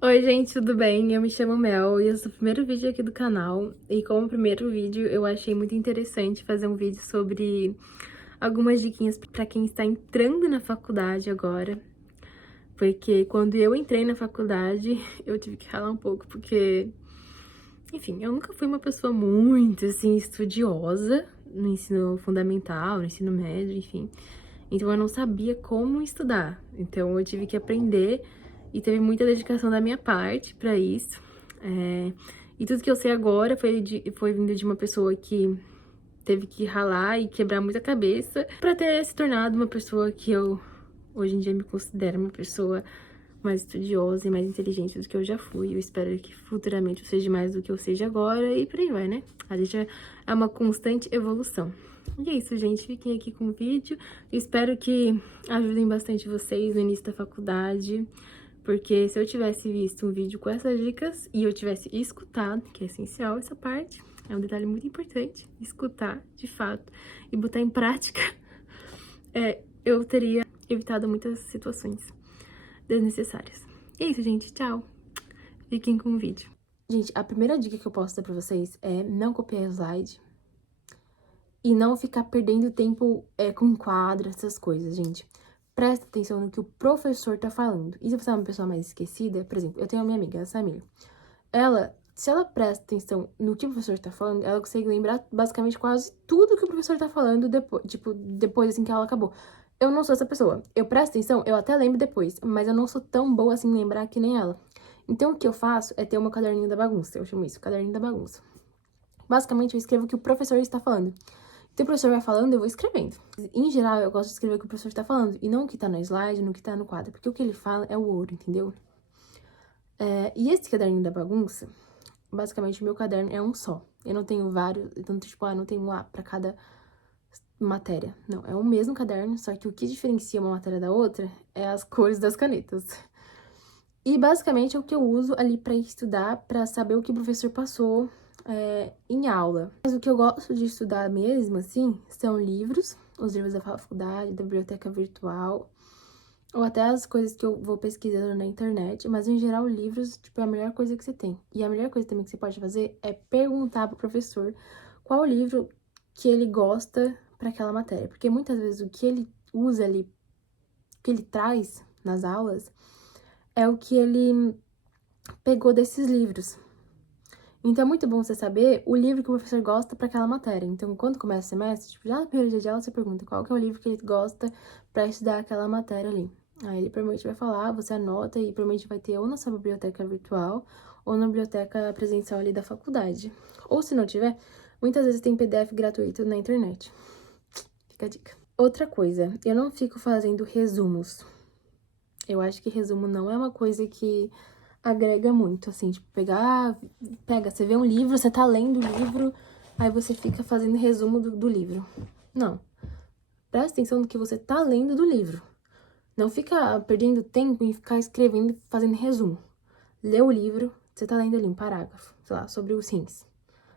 Oi, gente, tudo bem? Eu me chamo Mel e esse é o primeiro vídeo aqui do canal. E como primeiro vídeo, eu achei muito interessante fazer um vídeo sobre algumas diquinhas pra quem está entrando na faculdade agora. Porque quando eu entrei na faculdade, eu tive que ralar um pouco, porque, enfim, eu nunca fui uma pessoa muito, assim, estudiosa no ensino fundamental, no ensino médio, enfim. Então eu não sabia como estudar. Então eu tive que aprender e teve muita dedicação da minha parte pra isso. E tudo que eu sei agora foi vindo de uma pessoa que teve que ralar e quebrar muita cabeça pra ter se tornado uma pessoa que eu hoje em dia me considero uma pessoa mais estudiosa e mais inteligente do que eu já fui. Eu espero que futuramente eu seja mais do que eu seja agora e por aí vai, né? A gente é uma constante evolução. E é isso, gente. Fiquem aqui com o vídeo. Eu espero que ajudem bastante vocês no início da faculdade. Porque se eu tivesse visto um vídeo com essas dicas e eu tivesse escutado, que é essencial essa parte, é um detalhe muito importante, escutar de fato e botar em prática, eu teria evitado muitas situações desnecessárias. E é isso, gente. Tchau. Fiquem com o vídeo. Gente, a primeira dica que eu posso dar pra vocês é não copiar slide e não ficar perdendo tempo com quadro, essas coisas, gente. Presta atenção no que o professor tá falando. E se você é uma pessoa mais esquecida, por exemplo, eu tenho a minha amiga, a Samira. Se ela presta atenção no que o professor tá falando, ela consegue lembrar basicamente quase tudo que o professor tá falando depois, tipo, depois assim que ela acabou. Eu não sou essa pessoa. Eu presto atenção, eu até lembro depois, mas eu não sou tão boa assim em lembrar que nem ela. Então, o que eu faço é ter o meu caderninho da bagunça. Eu chamo isso, caderninho da bagunça. Basicamente, eu escrevo o que o professor está falando. Então, o professor vai falando, eu vou escrevendo. Em geral, eu gosto de escrever o que o professor está falando, e não o que tá no slide, no que tá no quadro, porque o que ele fala é o ouro, entendeu? E esse caderninho da bagunça, basicamente, o meu caderno é um só. Eu não tenho vários, então, tipo, não tenho um A pra cada matéria. Não, é o mesmo caderno, só que o que diferencia uma matéria da outra é as cores das canetas. E, basicamente, é o que eu uso ali pra estudar, pra saber o que o professor passou em aula. Mas o que eu gosto de estudar mesmo, assim, são livros, os livros da faculdade, da biblioteca virtual, ou até as coisas que eu vou pesquisando na internet, mas em geral, livros, tipo, é a melhor coisa que você tem. E a melhor coisa também que você pode fazer é perguntar pro professor qual livro que ele gosta para aquela matéria. Porque muitas vezes o que ele usa ali, o que ele traz nas aulas, é o que ele pegou desses livros. Então é muito bom você saber o livro que o professor gosta para aquela matéria. Então, quando começa o semestre, tipo, já no primeiro dia de aula, você pergunta qual que é o livro que ele gosta para estudar aquela matéria ali. Aí ele provavelmente vai falar, você anota e provavelmente vai ter ou na sua biblioteca virtual ou na biblioteca presencial ali da faculdade. Ou se não tiver, muitas vezes tem PDF gratuito na internet. Fica a dica. Outra coisa, eu não fico fazendo resumos. Eu acho que resumo não é uma coisa que agrega muito, assim, tipo, você vê um livro, você tá lendo o livro, aí você fica fazendo resumo do livro. Não. Presta atenção no que você tá lendo do livro. Não fica perdendo tempo em ficar escrevendo, fazendo resumo. Lê o livro, você tá lendo ali um parágrafo, sei lá, sobre os rins,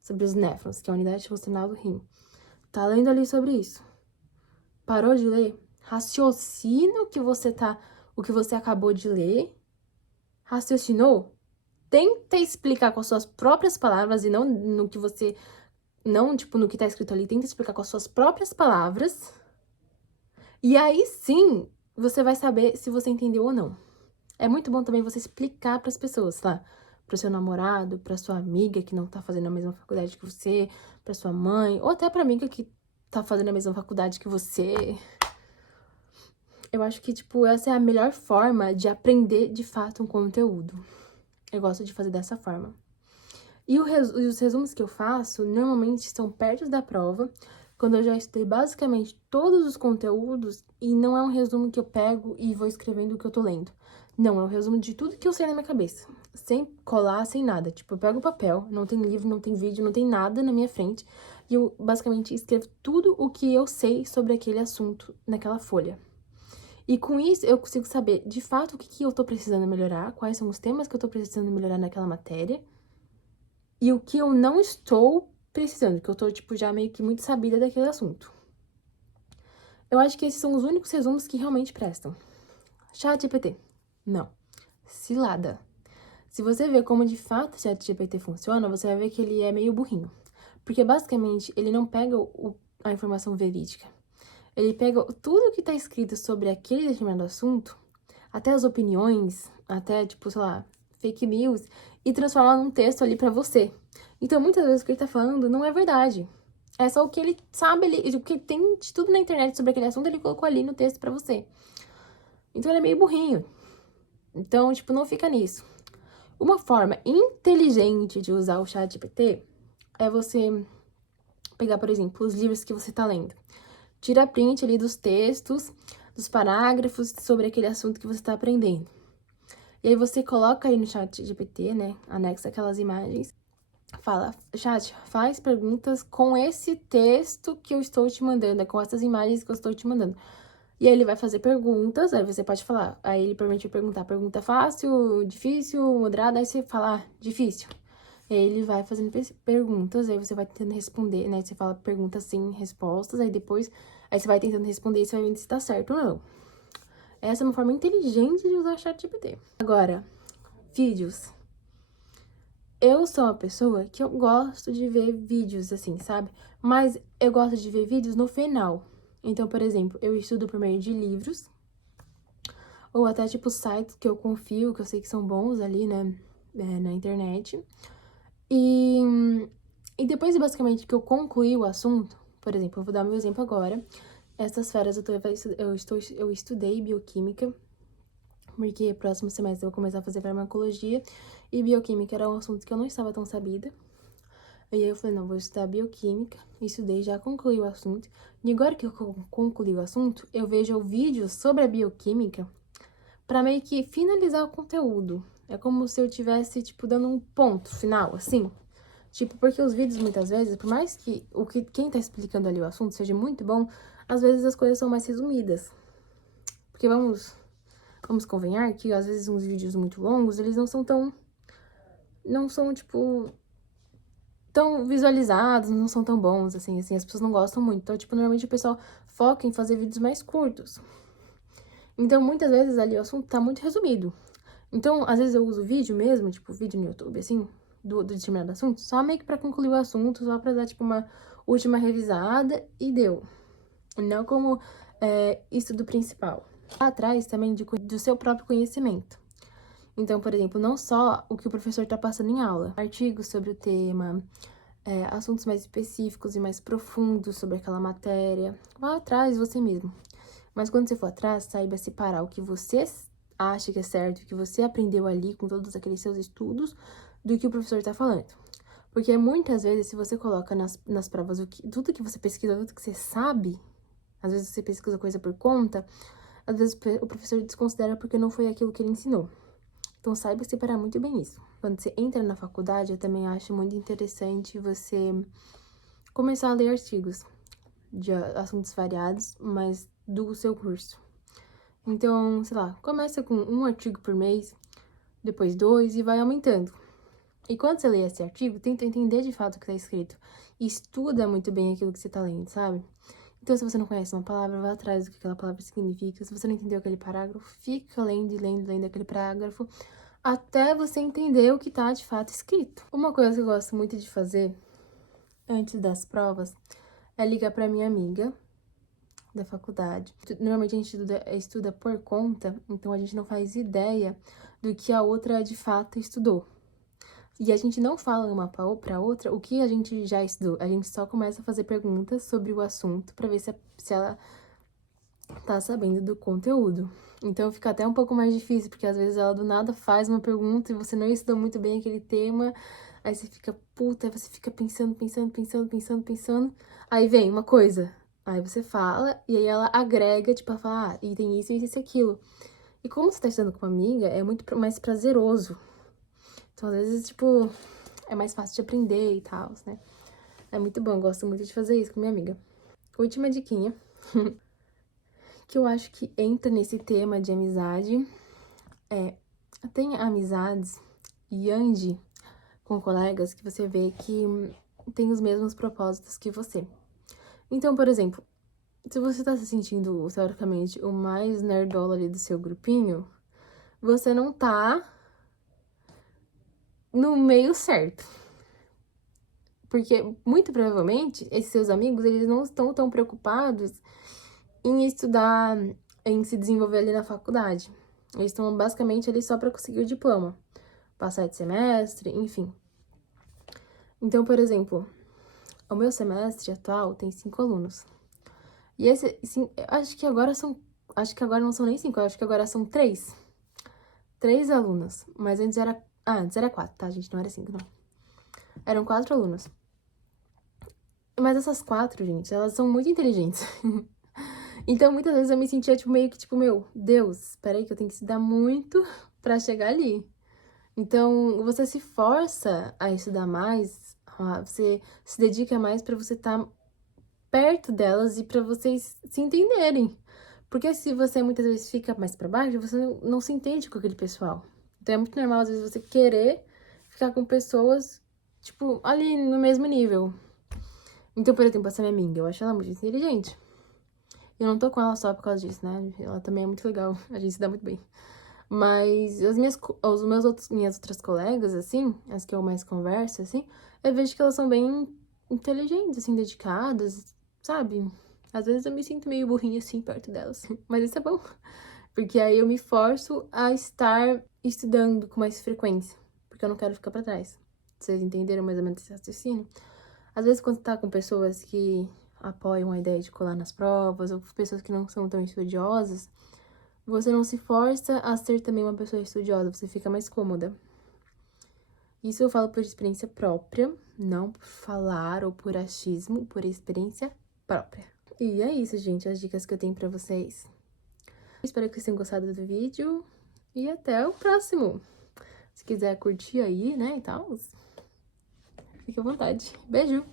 sobre os néfrons, que é a unidade funcional do rim. Tá lendo ali sobre isso. Parou de ler? Raciocina o que você acabou de ler. Raciocinou? Tenta explicar com as suas próprias palavras e não no que você... Não, tipo, no que tá escrito ali. Tenta explicar com as suas próprias palavras. E aí, sim, você vai saber se você entendeu ou não. É muito bom também você explicar pras pessoas, lá. Pro seu namorado, pra sua amiga que não tá fazendo a mesma faculdade que você, pra sua mãe, ou até pra amiga que tá fazendo a mesma faculdade que você. Eu acho que, tipo, essa é a melhor forma de aprender, de fato, um conteúdo. Eu gosto de fazer dessa forma. E os resumos que eu faço, normalmente, são perto da prova, quando eu já estudei basicamente todos os conteúdos, e não é um resumo que eu pego e vou escrevendo o que eu tô lendo. Não, é um resumo de tudo que eu sei na minha cabeça, sem colar, sem nada. Tipo, eu pego o papel, não tem livro, não tem vídeo, não tem nada na minha frente, e eu, basicamente, escrevo tudo o que eu sei sobre aquele assunto naquela folha. E com isso, eu consigo saber, de fato, o que eu tô precisando melhorar, quais são os temas que eu tô precisando melhorar naquela matéria, e o que eu não estou precisando, que eu tô, tipo, já meio que muito sabida daquele assunto. Eu acho que esses são os únicos resumos que realmente prestam. ChatGPT. Não. Cilada. Se você ver como de fato o ChatGPT funciona, você vai ver que ele é meio burrinho. Porque basicamente ele não pega a informação verídica. Ele pega tudo que tá escrito sobre aquele determinado assunto, até as opiniões, até, tipo, sei lá, fake news, e transforma num texto ali pra você. Então, muitas vezes o que ele tá falando não é verdade. É só o que ele sabe, o que tem de tudo na internet sobre aquele assunto, ele colocou ali no texto pra você. Então, ele é meio burrinho. Então, tipo, não fica nisso. Uma forma inteligente de usar o ChatGPT é você pegar, por exemplo, os livros que você tá lendo. Tira print ali dos textos, dos parágrafos sobre aquele assunto que você está aprendendo. E aí você coloca aí no chat GPT, né? Anexa aquelas imagens. Fala, chat, faz perguntas com esse texto que eu estou te mandando, com essas imagens que eu estou te mandando. E aí ele vai fazer perguntas, aí você pode falar. Aí ele provavelmente vai perguntar, pergunta fácil, difícil, moderada, aí você fala, difícil. E aí ele vai fazendo perguntas, aí você vai tentando responder, né? Você fala perguntas sim, respostas, aí depois aí você vai tentando responder e você vai vendo se tá certo ou não. Essa é uma forma inteligente de usar o ChatGPT. Agora, vídeos. Eu sou uma pessoa que eu gosto de ver vídeos assim, sabe? Mas eu gosto de ver vídeos no final. Então, por exemplo, eu estudo por meio de livros, ou até tipo sites que eu confio, que eu sei que são bons ali, né? Na internet. E, depois, basicamente, que eu concluí o assunto, por exemplo, eu vou dar meu exemplo agora. Essas férias eu estudei bioquímica, porque próximo semestre eu vou começar a fazer farmacologia, e bioquímica era um assunto que eu não estava tão sabida. E aí eu falei, não, vou estudar bioquímica, estudei, já concluí o assunto. E agora que eu concluí o assunto, eu vejo vídeos sobre a bioquímica para meio que finalizar o conteúdo. É como se eu tivesse, tipo, dando um ponto final, assim. Tipo, porque os vídeos, muitas vezes, por mais que quem tá explicando ali o assunto seja muito bom, às vezes as coisas são mais resumidas. Porque vamos convenhar que, às vezes, uns vídeos muito longos, eles não são, tipo, tão visualizados, não são tão bons, assim, as pessoas não gostam muito. Então, tipo, normalmente o pessoal foca em fazer vídeos mais curtos. Então, muitas vezes ali o assunto tá muito resumido. Então, às vezes eu uso vídeo mesmo, tipo, vídeo no YouTube, assim, do determinado assunto, só meio que pra concluir o assunto, só pra dar, tipo, uma última revisada e deu. Não como estudo principal. Lá atrás também do seu próprio conhecimento. Então, por exemplo, não só o que o professor tá passando em aula, artigos sobre o tema, assuntos mais específicos e mais profundos sobre aquela matéria. Lá atrás, você mesmo. Mas quando você for atrás, saiba separar o que você acha que é certo, o que você aprendeu ali com todos aqueles seus estudos, do que o professor tá falando. Porque muitas vezes, se você coloca nas provas tudo que você pesquisa, tudo que você sabe, às vezes você pesquisa coisa por conta, às vezes o professor desconsidera porque não foi aquilo que ele ensinou. Então, saiba separar muito bem isso. Quando você entra na faculdade, eu também acho muito interessante você começar a ler artigos de assuntos variados, mas do seu curso. Então, sei lá, começa com um artigo por mês, depois 2 e vai aumentando. E quando você lê esse artigo, tenta entender de fato o que está escrito. E estuda muito bem aquilo que você está lendo, sabe? Então, se você não conhece uma palavra, vá atrás do que aquela palavra significa. Se você não entendeu aquele parágrafo, fica lendo aquele parágrafo, até você entender o que tá de fato escrito. Uma coisa que eu gosto muito de fazer antes das provas é ligar pra minha amiga da faculdade. Normalmente a gente estuda por conta, então a gente não faz ideia do que a outra de fato estudou. E a gente não fala uma pra outra o que a gente já estudou. A gente só começa a fazer perguntas sobre o assunto pra ver se ela tá sabendo do conteúdo. Então fica até um pouco mais difícil, porque às vezes ela do nada faz uma pergunta e você não estudou muito bem aquele tema, aí você fica puta, aí você fica pensando, aí vem uma coisa, aí você fala, e aí ela agrega, tipo, ela fala, ah, e tem isso e aquilo. E como você tá estudando com uma amiga, é muito mais prazeroso. Então, às vezes, tipo, é mais fácil de aprender e tal, né? É muito bom, eu gosto muito de fazer isso com minha amiga. Última diquinha. Que eu acho que entra nesse tema de amizade tenha amizades e ande com colegas que você vê que tem os mesmos propósitos que você. Então, por exemplo, se você tá se sentindo, teoricamente, o mais nerdola ali do seu grupinho, você não tá no meio certo. Porque, muito provavelmente, esses seus amigos, eles não estão tão preocupados em estudar, em se desenvolver ali na faculdade. Eles estão basicamente ali só para conseguir o diploma, passar de semestre, enfim. Então, por exemplo, o meu semestre atual tem 5 alunos. E esse, sim, acho que agora não são nem 5, acho que agora são 3. 3 alunos, mas antes era 4, tá, gente? Não era 5, não. Eram 4 alunos. Mas essas 4, gente, elas são muito inteligentes. Então, muitas vezes eu me sentia, tipo, meio que, tipo, meu, Deus, peraí que eu tenho que estudar muito pra chegar ali. Então, você se força a estudar mais, você se dedica mais pra você estar perto delas e pra vocês se entenderem. Porque se você muitas vezes fica mais pra baixo, você não se entende com aquele pessoal. Então, é muito normal, às vezes, você querer ficar com pessoas, tipo, ali no mesmo nível. Então, por exemplo, essa minha amiga, eu acho ela muito inteligente. Eu não tô com ela só por causa disso, né? Ela também é muito legal, a gente se dá muito bem. Mas minhas outras colegas, assim, as que eu mais converso, assim, eu vejo que elas são bem inteligentes, assim, dedicadas, sabe? Às vezes eu me sinto meio burrinha, assim, perto delas. Mas isso é bom, porque aí eu me forço a estar estudando com mais frequência, porque eu não quero ficar pra trás. Vocês entenderam mais ou menos esse raciocínio? Às vezes, quando tá com pessoas que apoiam a ideia de colar nas provas, ou pessoas que não são tão estudiosas, você não se força a ser também uma pessoa estudiosa, você fica mais cômoda. Isso eu falo por experiência própria, não por falar ou por achismo, por experiência própria. E é isso, gente, as dicas que eu tenho pra vocês. Espero que vocês tenham gostado do vídeo e até o próximo. Se quiser curtir aí, né, e tal, fique à vontade. Beijo!